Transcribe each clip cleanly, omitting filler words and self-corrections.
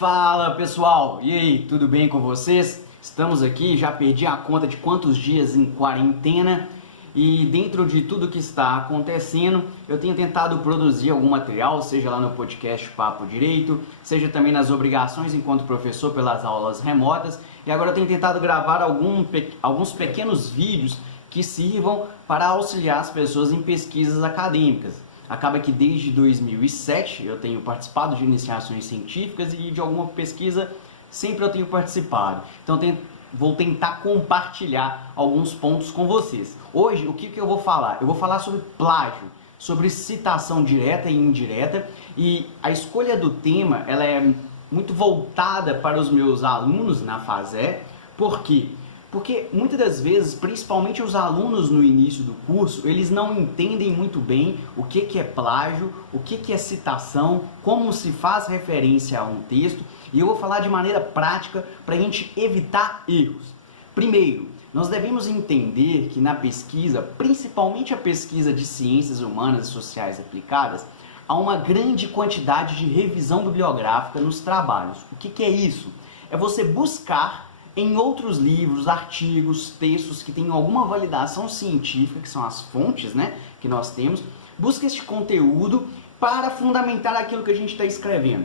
Fala pessoal, e aí, tudo bem com vocês? Estamos aqui, já perdi a conta de quantos dias em quarentena e dentro de tudo que está acontecendo, eu tenho tentado produzir algum material, seja lá no podcast Papo Direito, seja também nas obrigações enquanto professor pelas aulas remotas, e agora eu tenho tentado gravar alguns pequenos vídeos que sirvam para auxiliar as pessoas em pesquisas acadêmicas. Acaba que desde 2007 eu tenho participado de iniciações científicas e de alguma pesquisa sempre eu tenho participado. Então vou tentar compartilhar alguns pontos com vocês. Hoje, o que eu vou falar? Eu vou falar sobre plágio, sobre citação direta e indireta, e a escolha do tema ela é muito voltada para os meus alunos na FASE. Por quê? Porque muitas das vezes, principalmente os alunos no início do curso, eles não entendem muito bem o que é plágio, o que é citação, como se faz referência a um texto, e eu vou falar de maneira prática para a gente evitar erros. Primeiro, nós devemos entender que na pesquisa, principalmente a pesquisa de ciências humanas e sociais aplicadas, há uma grande quantidade de revisão bibliográfica nos trabalhos. O que é isso? É você buscar em outros livros, artigos, textos que tenham alguma validação científica, que são as fontes, que nós temos, busca este conteúdo para fundamentar aquilo que a gente está escrevendo.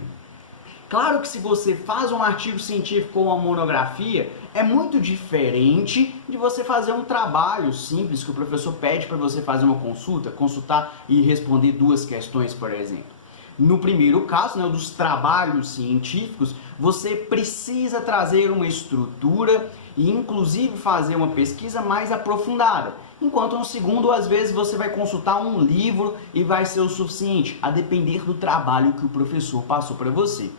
Claro que se você faz um artigo científico ou uma monografia, é muito diferente de você fazer um trabalho simples que o professor pede para você fazer uma consulta, consultar e responder 2 questões, por exemplo. No primeiro caso, dos trabalhos científicos, você precisa trazer uma estrutura e inclusive fazer uma pesquisa mais aprofundada. Enquanto no segundo, às vezes, você vai consultar um livro e vai ser o suficiente, a depender do trabalho que o professor passou para você.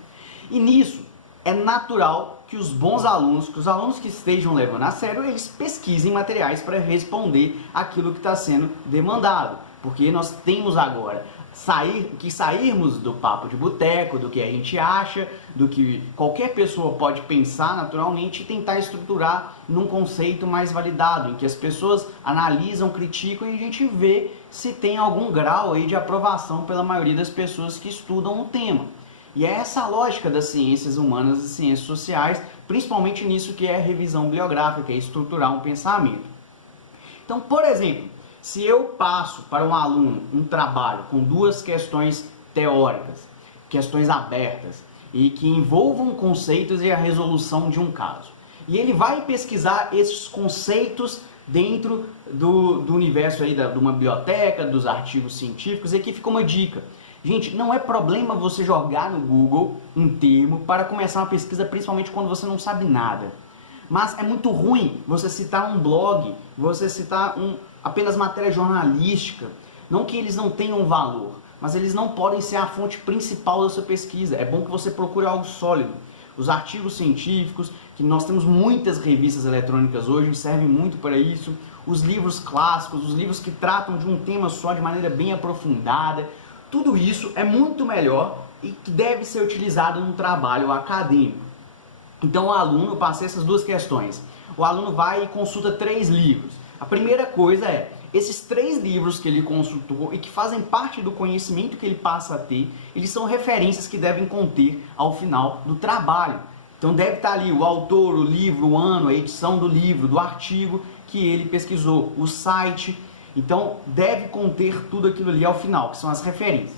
E nisso, é natural que os bons alunos, que os alunos que estejam levando a sério, eles pesquisem materiais para responder aquilo que está sendo demandado. Porque nós temos agora sairmos do papo de boteco, do que a gente acha, do que qualquer pessoa pode pensar naturalmente e tentar estruturar num conceito mais validado, em que as pessoas analisam, criticam e a gente vê se tem algum grau aí de aprovação pela maioria das pessoas que estudam o tema. E é essa a lógica das ciências humanas e ciências sociais, principalmente nisso que é revisão bibliográfica, é estruturar um pensamento. Então, por exemplo, se eu passo para um aluno um trabalho com 2 questões teóricas, questões abertas, e que envolvam conceitos e a resolução de um caso, e ele vai pesquisar esses conceitos dentro do universo aí de uma biblioteca, dos artigos científicos, e aqui fica uma dica. Gente, não é problema você jogar no Google um termo para começar uma pesquisa, principalmente quando você não sabe nada. Mas é muito ruim você citar um blog, você citar apenas matéria jornalística. Não que eles não tenham valor, mas eles não podem ser a fonte principal da sua pesquisa. É bom que você procure algo sólido. Os artigos científicos, que nós temos muitas revistas eletrônicas hoje, servem muito para isso. Os livros clássicos, os livros que tratam de um tema só de maneira bem aprofundada. Tudo isso é muito melhor e que deve ser utilizado num trabalho acadêmico. Então o aluno, eu passei essas 2 questões. O aluno vai e consulta 3 livros. A primeira coisa é, esses 3 livros que ele consultou e que fazem parte do conhecimento que ele passa a ter, eles são referências que devem conter ao final do trabalho. Então deve estar ali o autor, o livro, o ano, a edição do livro, do artigo que ele pesquisou, o site. Então deve conter tudo aquilo ali ao final, que são as referências.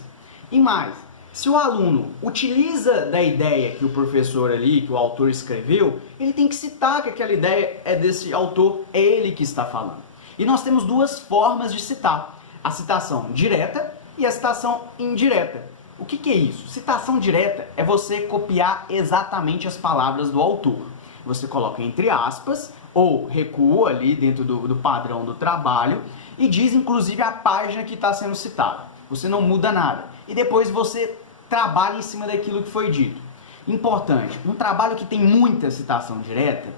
E mais, se o aluno utiliza da ideia que o professor ali, que o autor escreveu, ele tem que citar que aquela ideia é desse autor, é ele que está falando. E nós temos 2 formas de citar, a citação direta e a citação indireta. O que é isso? Citação direta é você copiar exatamente as palavras do autor. Você coloca entre aspas, ou recua ali dentro do padrão do trabalho, e diz inclusive a página que está sendo citada. Você não muda nada. E depois você trabalha em cima daquilo que foi dito. Importante, um trabalho que tem muita citação direta,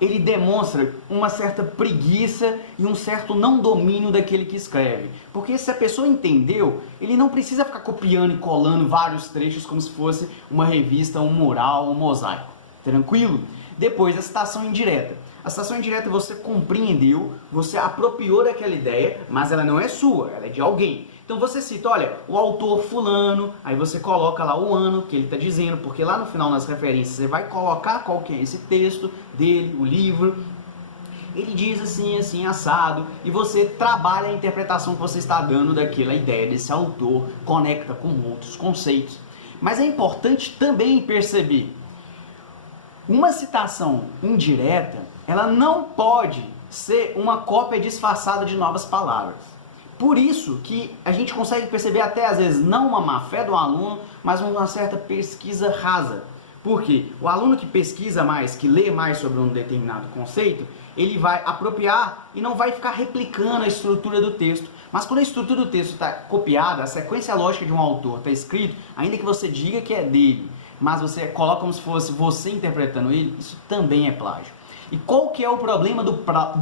ele demonstra uma certa preguiça e um certo não domínio daquele que escreve. Porque se a pessoa entendeu, ele não precisa ficar copiando e colando vários trechos como se fosse uma revista, um mural, um mosaico. Tranquilo? Depois, a citação indireta. A citação indireta você compreendeu, você apropriou daquela ideia, mas ela não é sua, ela é de alguém. Então você cita, olha, o autor fulano, aí você coloca lá o ano que ele está dizendo, porque lá no final nas referências você vai colocar qual que é esse texto dele, o livro. Ele diz assim, assim, assado, e você trabalha a interpretação que você está dando daquela ideia desse autor, conecta com outros conceitos. Mas é importante também perceber, uma citação indireta, ela não pode ser uma cópia disfarçada de novas palavras. Por isso que a gente consegue perceber até às vezes não uma má fé do aluno, mas uma certa pesquisa rasa. Porque o aluno que pesquisa mais, que lê mais sobre um determinado conceito, ele vai apropriar e não vai ficar replicando a estrutura do texto. Mas quando a estrutura do texto está copiada, a sequência lógica de um autor está escrito, ainda que você diga que é dele, mas você coloca como se fosse você interpretando ele, isso também é plágio. E qual que é o problema do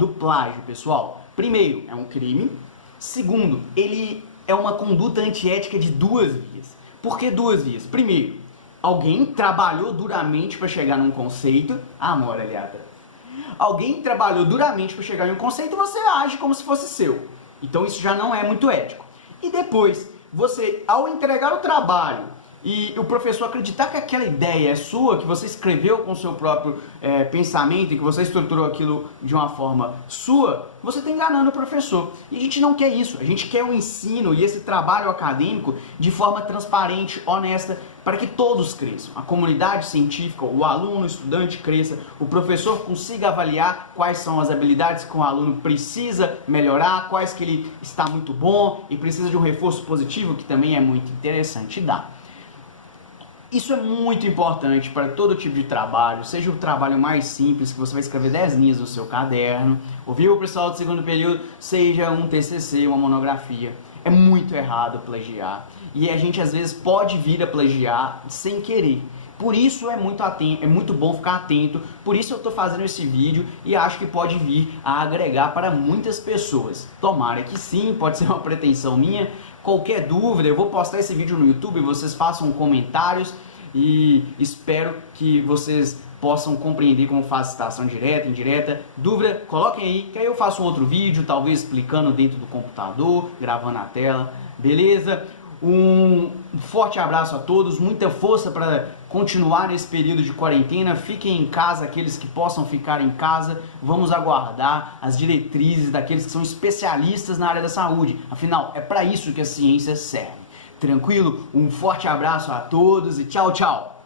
plágio, pessoal? Primeiro, é um crime. Segundo, ele é uma conduta antiética de duas vias. Por que duas vias? Primeiro, alguém trabalhou duramente para chegar num conceito. Amor, aliada. Alguém trabalhou duramente para chegar em um conceito e você age como se fosse seu. Então isso já não é muito ético. E depois, você, ao entregar o trabalho e o professor acreditar que aquela ideia é sua, que você escreveu com o seu próprio pensamento e que você estruturou aquilo de uma forma sua, você está enganando o professor. E a gente não quer isso, a gente quer o ensino e esse trabalho acadêmico de forma transparente, honesta, para que todos cresçam. A comunidade científica, o aluno, o estudante cresça, o professor consiga avaliar quais são as habilidades que o aluno precisa melhorar, quais que ele está muito bom e precisa de um reforço positivo, que também é muito interessante dar. Isso é muito importante para todo tipo de trabalho, seja o trabalho mais simples, que você vai escrever 10 linhas no seu caderno, ouviu, pessoal do segundo período, seja um TCC, uma monografia. É muito errado plagiar e a gente às vezes pode vir a plagiar sem querer. Por isso é muito bom ficar atento, por isso eu estou fazendo esse vídeo e acho que pode vir a agregar para muitas pessoas. Tomara que sim, pode ser uma pretensão minha. Qualquer dúvida, eu vou postar esse vídeo no YouTube, vocês façam comentários e espero que vocês possam compreender como faz citação direta, indireta. Dúvida, coloquem aí, que aí eu faço um outro vídeo, talvez explicando dentro do computador, gravando a tela, beleza? Um forte abraço a todos, muita força para continuar nesse período de quarentena. Fiquem em casa, aqueles que possam ficar em casa. Vamos aguardar as diretrizes daqueles que são especialistas na área da saúde. Afinal, é para isso que a ciência serve. Tranquilo? Um forte abraço a todos e tchau, tchau!